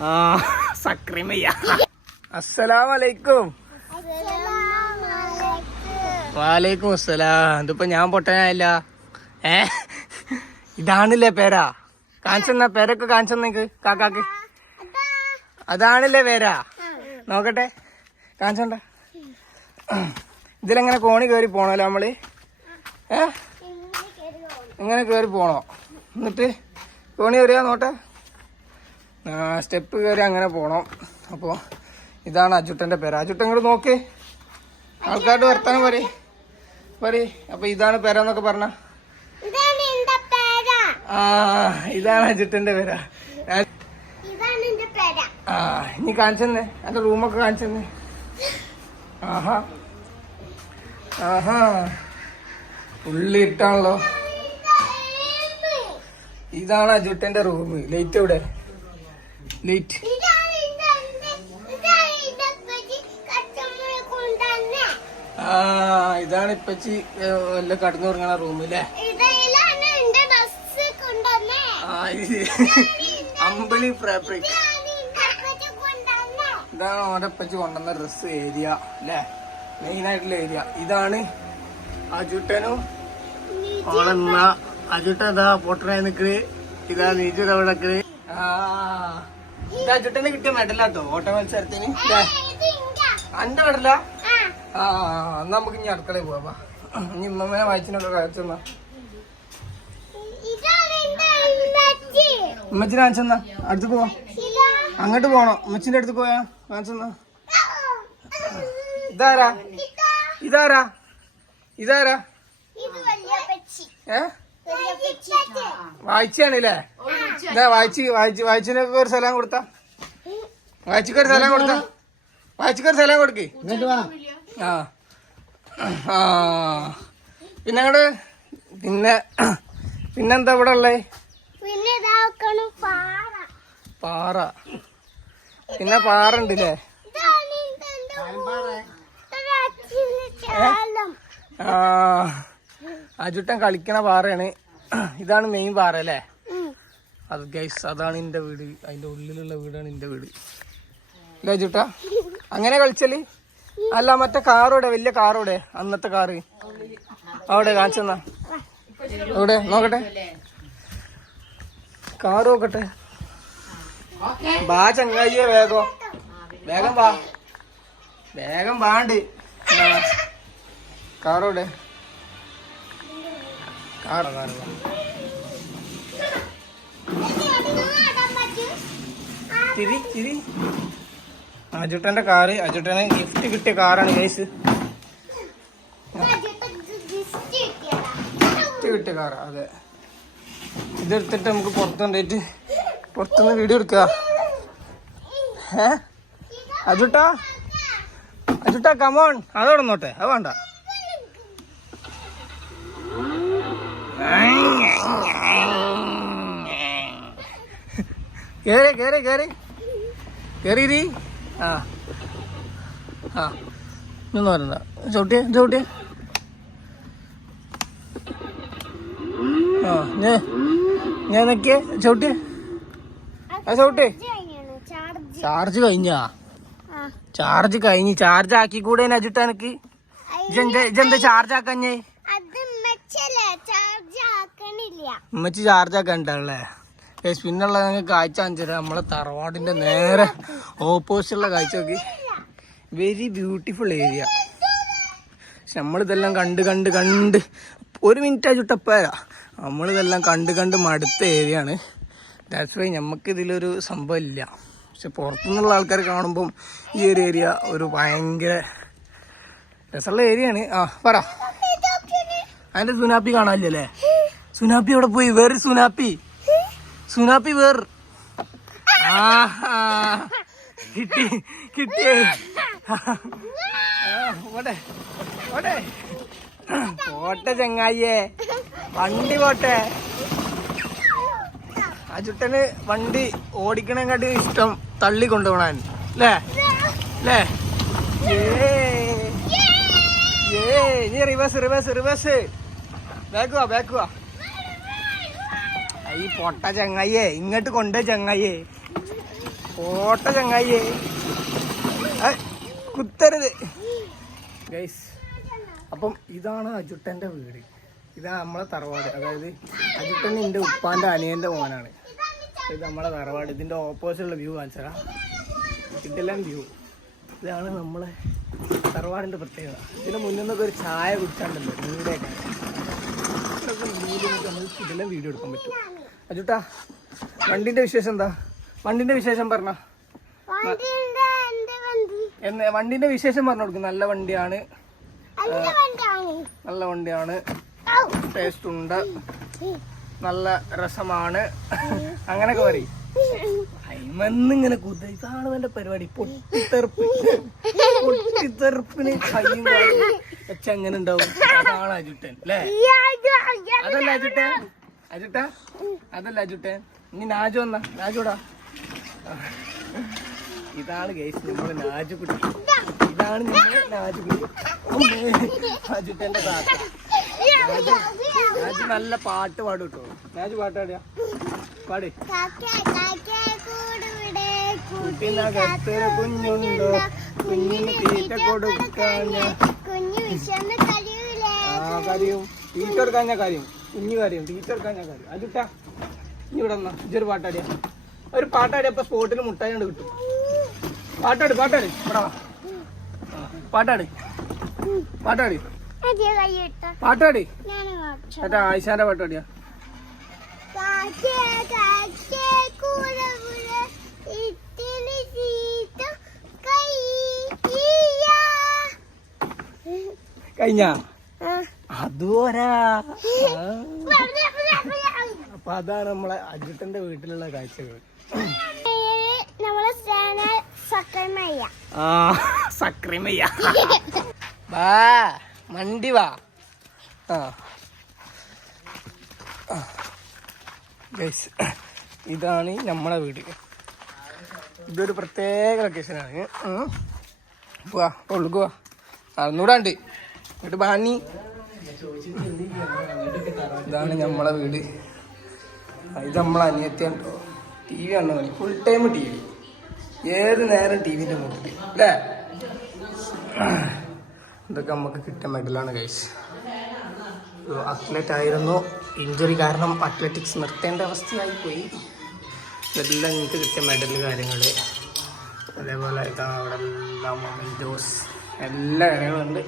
ആ സക്രിമയ്യ. അസ്സലാമലൈക്കും. വാലേക്കും അസ്സലാം ഇതിപ്പോ ഞാൻ പൊട്ടനായില്ല. ഏ? ഇതാണല്ലേ പേരാ? കാണിച്ചെന്നാ പേരൊക്കെ കാണിച്ചെന്നേക്ക് കാക്കാക്ക്? അതാണല്ലേ പേരാ? നോക്കട്ടെ. കാണിച്ചോണ്ട. ഇതിലെങ്ങനെ കോണി കയറി പോണല്ലോ നമ്മൾ? ഏ? ഇങ്ങനെ കയറി പോണോ. എന്നിട്ട് കോണി കയറിയാ നോട്ടെ? സ്റ്റെപ്പ് കയറി അങ്ങനെ പോണം. അപ്പോൾ ഇതാണ് അജുട്ടന്റെ പേര്. അജുട്ടൻ ഇങ്ങോട്ട് നോക്ക്. ആൾക്കാരുടെ വർത്താനം പറ പറ അപ്പോൾ ഇതാണ് പേരെന്നൊക്കെ പറഞ്ഞ? ഇതാണ് എന്റെ പേര. ആ ഇതാണ് അജുട്ടന്റെ പേരാ. എന്റെ പേര. ആ ഇനി കാണിച്ചെന്നേ എന്റെ റൂമൊക്കെ കാണിച്ചെന്നേ ആഹാ. ആഹാ. ഉള്ളി ഇട്ടാണല്ലോ. ഇതാണ് അജുട്ടന്റെ റൂം ലൈറ്റ് എവിടെ? ലൈറ്റ് ഇതാണ് ഇപ്പച്ചി വല്ല കടന്നുറങ്ങണ റൂമില്ലേ ആ ഇത് അമ്പിളി ഫാബ്രിക് ഇതാണ് ഓന്റെ അപ്പച്ചി കൊണ്ടുവന്നെ ഡ്രസ് ഏരിയ അല്ലേ? മെയിൻ ആയിട്ടുള്ള ഏരിയ ഇതാണ് അജുട്ടനും ഓളെന്ന. അജുട്ടൻ ഇതാ പൊട്ടനായി നിക്കണ്. ഇതാ നീജു അവിടെ ആ ഇത് അജുട്ടന് കിട്ടിയ മെഡലാട്ടോ ഓട്ട മത്സരത്തിന് അന്റെ മെഡല ആ? നമുക്ക് ഇനി അടുക്കളയിൽ പോവാ. ഇനി ഉമ്മമ്മനെ വായിച്ചിനൊക്കെ കാഴ്ചന്നാ ഉമ്മച്ചിനെ കാണിച്ചെന്നാ അടുത്ത് പോവാ. അങ്ങോട്ട് പോണോ ഉമ്മച്ചിന്റെ അടുത്ത് പോയാ കാണിച്ചെന്നാ ഇതാരാ? ഇതാരാ? ഇതാരാ? ഏ? വായിച്ചാണല്ലേ വായിച്ച് വായിച്ച് വായിച്ചിനൊക്കെ ഒരു സ്ഥലം കൊടുത്ത. വായിച്ചിക്ക് ഒരു സ്ഥലം കൊടുത്ത. വായിച്ചിക്ക് ഒരു സ്ഥലം കൊടുക്ക്. ആ. ആ. പിന്നെ അങ്ങോട്ട് പിന്നെ പിന്നെന്താ ഇവിടെ ഉള്ളേ? പാറ. പിന്നെ പാറ ഉണ്ടല്ലേ ആ. അജുട്ടൻ കളിക്കണ പാറയാണ്. ഇതാണ് മെയിൻ പാറ അല്ലേ. അത് ഗൈസ് അതാണ് എന്റെ വീട്. അതിന്റെ ഉള്ളിലുള്ള വീടാണ് എന്റെ വീട്. ഇല്ല അജുട്ട അങ്ങനെ കളിച്ചൽ? അല്ല മറ്റേ കാറോടെ വലിയ കാറോടെ അന്നത്തെ കാറ് അവിടെ കാണിച്ചെന്നാ അവിടെ നോക്കട്ടെ. കാറ് നോക്കട്ടെ. ബാ ചങ്ങായിയെ വേഗം. വേഗം വാ. വേഗം വാണ്ട്. കാറോടെ കാറോ കാറ് തിരി തിരി അജുട്ടന്റെ കാറ് അജുട്ടന് ഗിഫ്റ്റ് കിട്ടിയ കാറാണ് ഗൈസ്. ഗിഫ്റ്റ് കിട്ടിയ കാറ് അതെ. ഇതെടുത്തിട്ട് നമുക്ക് പുറത്തുണ്ടായിട്ട് പുറത്തുനിന്ന് വീഡിയോ എടുക്കുക. ഏ അജുട്ടാ? അജുട്ടാ കമോൺ അതോടെ നോട്ടെ അത് വേണ്ട. കേറി കേറി കേറി. കേറി ആ. ആ. ഇതൊന്നും വരണ്ട ചവിട്ടിയ ചവിട്ടിയ ആ ഞാൻ ഞാനൊക്കെ നിക്കേ ചവിട്ടിയ ആ ചവിട്ടേ ചാർജ് കഴിഞ്ഞാ? ചാർജ് കഴിഞ്ഞ് ചാർജ് ആക്കി കൂടെ അജിട്ട് എനിക്ക് ഇജെന്താ ചാർജ് ആക്കഞ്ഞേ? ഉമ്മച്ചി ചാർജ് ആക്കണ്ടല്ലേ പിന്നുള്ള ഞങ്ങൾക്ക് കാഴ്ച കാണിച്ചത് നമ്മളെ തറവാടിന്റെ നേരെ ഓപ്പോസിറ്റുള്ള കാഴ്ച നോക്കി. വെരി ബ്യൂട്ടിഫുൾ ഏരിയ പക്ഷെ നമ്മളിതെല്ലാം കണ്ട് കണ്ട് കണ്ട് ഒരു മിനിറ്റ് ചുട്ടപ്പോരാ. നമ്മളിതെല്ലാം കണ്ട് കണ്ട് മടുത്ത ഏരിയ ആണ്. ദാറ്റ്സ് വൈ നമുക്ക് ഇതിലൊരു സംഭവം ഇല്ല. പക്ഷെ പുറത്തുനിന്നുള്ള ആൾക്കാർ കാണുമ്പം ഈ ഒരു ഏരിയ ഒരു ഭയങ്കര രസമുള്ള ഏരിയ ആണ്. ആ പറ. അതിന്റെ സുനാപ്പി കാണാനില്ലല്ലേ? സുനാപ്പി അവിടെ പോയി? വേറെ സുനാപ്പി സുനാപ്പി വേർ. ആ. കിട്ടി കിട്ടിയേ ആ, പോട്ടെ വണ്ടി പോട്ടെ. അജുട്ടന് വണ്ടി ഓടിക്കണേക്കാട്ടി ഇഷ്ടം തള്ളി കൊണ്ടുപോണാൻ അല്ലേ അല്ലേ ഏ. ഇനി റിവേഴ്സ് റിവേഴ്സ് റിവേഴ്സ് ബാക്കുവാ ബാക്കുവാ ഈ പൊട്ട ചങ്ങായിയെ ഇങ്ങോട്ട് കൊണ്ടേ ചങ്ങായിയെ. പൊട്ട ചങ്ങായിയേ. കുത്തരുത്. ഗൈസ് അപ്പം ഇതാണ് അജുട്ടന്റെ വീട്. ഇതാ നമ്മളെ തറവാട്. അതായത് അജുട്ടൻ എന്റെ ഉപ്പാന്റെ അനിയന്റെ മോനാണ്. ഇത് നമ്മളെ തറവാട്. ഇതിന്റെ ഓപ്പോസിറ്റുള്ള വ്യൂ കാണിച്ചാ ഇതെല്ലാം വ്യൂ. ഇതാണ് നമ്മളെ തറവാടിന്റെ പ്രത്യേകത. ഇതിന് മുന്നിൽ നിന്നൊക്കെ ഒരു ചായ കുടിച്ചാണ്ടല്ലോ. വീടേക്കാണ്. ഇതെല്ലാം വീഡിയോ എടുക്കാൻ പറ്റും. അജുട്ടാ വണ്ടിന്റെ വിശേഷം എന്താ? വണ്ടിന്റെ വിശേഷം പറഞ്ഞ. എന്ന് വണ്ടിന്റെ വിശേഷം പറഞ്ഞു കൊടുക്കും. നല്ല വണ്ടിയാണ്. നല്ല വണ്ടിയാണ്. ടേസ്റ്റ് ഉണ്ട്. നല്ല രസമാണ്. അങ്ങനൊക്കെ പറയും. അയിമന്നിങ്ങനെ കുത ഇതാണ് എന്റെ പരിപാടി. പൊട്ടിത്തെറുപ്പ്. പൊട്ടിത്തെറുപ്പിന് കയ്യും വെച്ച എങ്ങനെ ഉണ്ടാവും? അതാണ് അജുട്ടൻ അല്ലേ. അതല്ല അജുട്ടൻ. അജുട്ട അതല്ല അജുട്ടൻ ഇനി നാജു വന്ന. നാജുടാ ഇതാണ് ഗൈസ് നാജു കുട്ടി. ഇതാണ് നമ്മുടെ നാജുക്കുട്ടി അജുട്ടന്റെ താത്ത. രാജു നല്ല പാട്ട് പാടും കേട്ടോ രാജു പാട്ട് പാടിയാ? പാടി. കുട്ടിനകത്തൊരു കുഞ്ഞുണ്ടോ? കുഞ്ഞിന് തീറ്റ കൊടുക്കാൻ ആ കാര്യം കൊടുക്കാൻ ഞാൻ കാര്യം. കുഞ്ഞു കാര്യം. ടീച്ചർ ഞാൻ കാര്യം. അജുട്ടാ ഇനി ഇവിടെ എന്നാ ഇജൊരു പാട്ടാടിയാ. ഒരു പാട്ടാടിയപ്പോ സ്പോട്ടിൽ മുട്ടായി കൊണ്ട് കിട്ടും. പാട്ടാടി പാട്ടാടി. ഇവിടെ വാ. പാട്ടാടി. പാട്ടാടി. പാട്ടാടി. എന്നിട്ട് ആയിഷാന്റെ പാട്ടാടിയാ. കഴിഞ്ഞ. അതുപോരാ. അപ്പൊ അതാണ് നമ്മളെ അജിട്ടന്റെ വീട്ടിലുള്ള കാഴ്ചകൾ നമ്മളെ ചാനൽ സബ്സ്ക്രൈബ് ചെയ്യാം ആ സക്രിമയ്യ. വാ മണ്ടി വാ. ആ. ആ. ഇതാണ് നമ്മളെ വീട്. ഇതൊരു പ്രത്യേക ലൊക്കേഷനാണ് പോവാ ഒഴുകുവാ നടന്നൂടാണ്ട്. എന്നിട്ട് ബാനി ഇതാണ് നമ്മളെ വീട്. ഇത് നമ്മളെ അനിയത്തിയാണ് ടി വി ആണോ ഫുൾ ടൈം ടി വി. ഏത് നേരം ടി വിന്റെ മുട്ടിൽ അല്ലേ? ഇതൊക്കെ നമുക്ക് കിട്ടിയ മെഡലാണ് കഴിച്ച് അത്ലറ്റ് ആയിരുന്നു. ഇഞ്ചുറി കാരണം അത്ലറ്റിക്സ് നിർത്തേണ്ട അവസ്ഥയായി പോയി. ഇതെല്ലാം എനിക്ക് കിട്ടിയ മെഡൽ കാര്യങ്ങൾ അതേപോലെ ഇതാ അവിടെ എല്ലാം ജോസ് എല്ലാ കാര്യങ്ങളുണ്ട്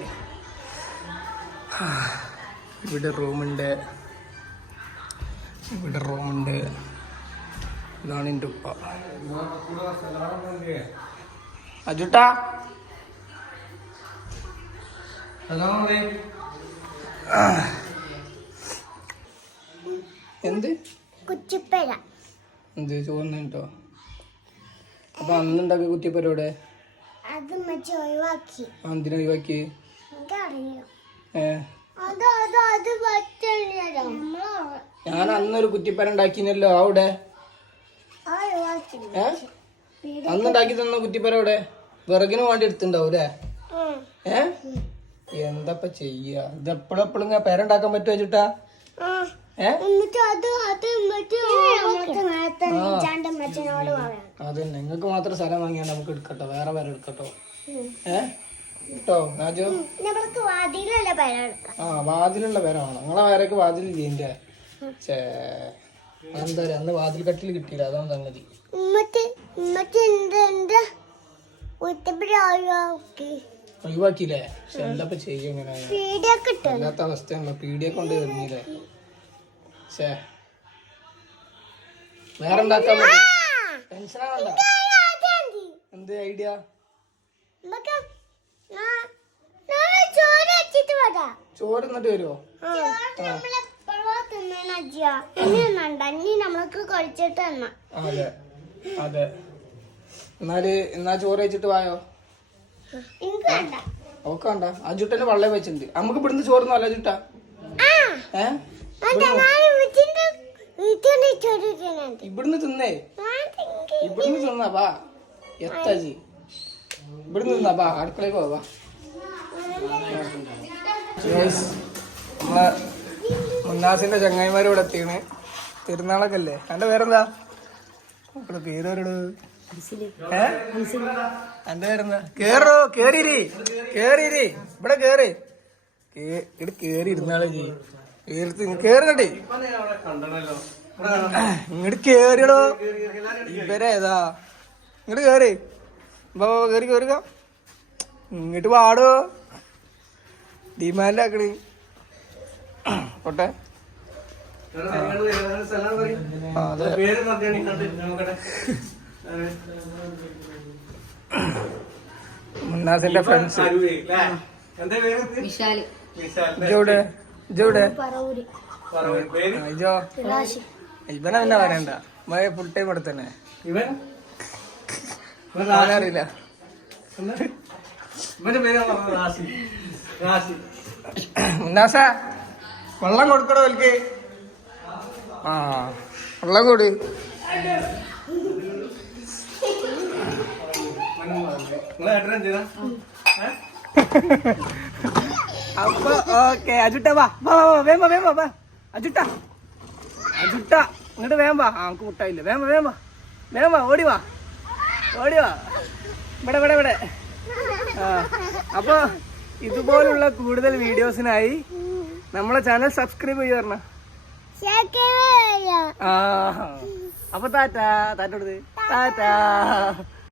ഇവിടെ റൂമുണ്ട്. ഇവിടെ റൂമുണ്ട്. ഇതാണ് എന്റെ ഉപ്പ. അജുട്ടാ. എന്ത്? കുച്ചിപ്പര എന്ത് ചോദിച്ചു കേട്ടോ അപ്പൊ അന്നുണ്ടാക്കിയ കുറ്റിപ്പരോടെ അത് ഒഴിവാക്കി. എന്തിനാ ഒഴിവാക്കി എനിക്കറിയാം ഞാൻ അന്നൊരു കുറ്റിപ്പര ഉണ്ടാക്കിനല്ലോ അവിടെ? ഏ? അന്നുണ്ടാക്കി തന്ന കുറ്റിപ്പര അവിടെ? വിറകിന് വേണ്ടി എടുത്തിണ്ടാവും അല്ലേ? ഏ? എന്തപ്പ ചെയ്യ? ഇതെപ്പോഴെപ്പോഴും ഞാൻ പേരുണ്ടാക്കാൻ പറ്റുമോ ചേട്ടാ? ആ. എന്നിട്ട് അത് നിങ്ങൾക്ക് മാത്രം സ്ഥലം വാങ്ങിയാൽ നമുക്ക് എടുക്കട്ടോ. വേറെ വേറെ എടുക്കട്ടോ. ഏ? കേട്ടോ രാജു നമ്മൾക്ക് വാതിലുള്ള പേരാണ് ആ വാതിലുള്ള പേരാണ്. നിങ്ങളെ പേരൊക്കെ എന്റെ ചേ എന്താ അന്ന് വാതിൽ കട്ടിൽ കിട്ടിയില്ല അതാണ് സംഗതി ഒഴിവാക്കിയില്ലേ? എന്തപ്പ ചെയ്യും ഇങ്ങനെ. അല്ലാത്ത അവസ്ഥയാണല്ലോ പീഡിയെ കൊണ്ട് എറിഞ്ഞില്ലേ ചേ വേറെ ഉണ്ടാക്കാൻ ടെൻഷനാവണ്ട. എന്ത് ഐഡിയ? ചോറ് ചോറ് എന്നിട്ട് വരുമോ അതെ അതെ. എന്നാൽ എന്നാ ചോറ് വെച്ചിട്ട് വായോ? വേണ്ട. അവക്കണ്ട അജുട്ടന്റെ വള്ളം വെച്ചിട്ടുണ്ട്. നമുക്ക് ഇവിടുന്ന് ചോറുന്നു അല്ല അജുട്ട? ചോറ് ഇവിടുന്ന് തിന്നേ? ഇവിടുന്ന് തിന്നാ വാ. എത്താജി ഇവിടുന്ന് നിന്നാ വാ അടുക്കളയിൽ പോവാ മുന്നാസിന്റെ ചങ്ങായിമാർ ഇവിടെ എത്തിയാണ് തിരുനാളൊക്കെ അല്ലേ? എന്റെ പേരെന്താ? ഇവിടെ പേരോരോട് എന്റെ പേരെന്താ? കേറോ കേറിരി കേറിരി ഇവിടെ കേറി. ഇവിടെ കേറി ഇരുന്നാളെ ചെയ്യും കേറി കേറിനടി ഇങ്ങോട്ട് കേറിയടോ. ഇവരേതാ ഇങ്ങോട്ട് കേറി. കേറി കേറുക ഇങ്ങോട്ട് പാടോ ഡിമാൻഡ് ആക്കണി. പോട്ടെ. മുന്നാസിന്റെ ഫ്രണ്ട്സ് ഇജോ റാഷി ഇവനെ പിന്നെ പറയണ്ട ഫുൾ ടൈം ഇവിടെ തന്നെ ഇവൻ ഇവൻ? അറിയില്ല മുന്നാസ വെള്ളം കൊടുക്കണോ എനിക്ക് ആ വെള്ളം കൊടു. അപ്പൊ ഓക്കെ അജുട്ട വാ വാ വാ, വാ വേമ്പ വേമ്പ വാ അജുട്ട അജുട്ട ഇങ്ങോട്ട് വേമ്പ ആ നമുക്ക് മുട്ടായില്ല. വേമ്പ വേമ്പ വേമ്പ ഓടി വാ. ഓടി വാ ഇവിടെ ഇവിടെ ഇവിടെ. ആ അപ്പൊ ഇതുപോലുള്ള കൂടുതൽ വീഡിയോസിനായി നമ്മളെ ചാനൽ സബ്സ്ക്രൈബ് ചെയ്ത് തരണം ആ അപ്പൊ താറ്റാ താറ്റ കൊടുത്ത്. താറ്റാ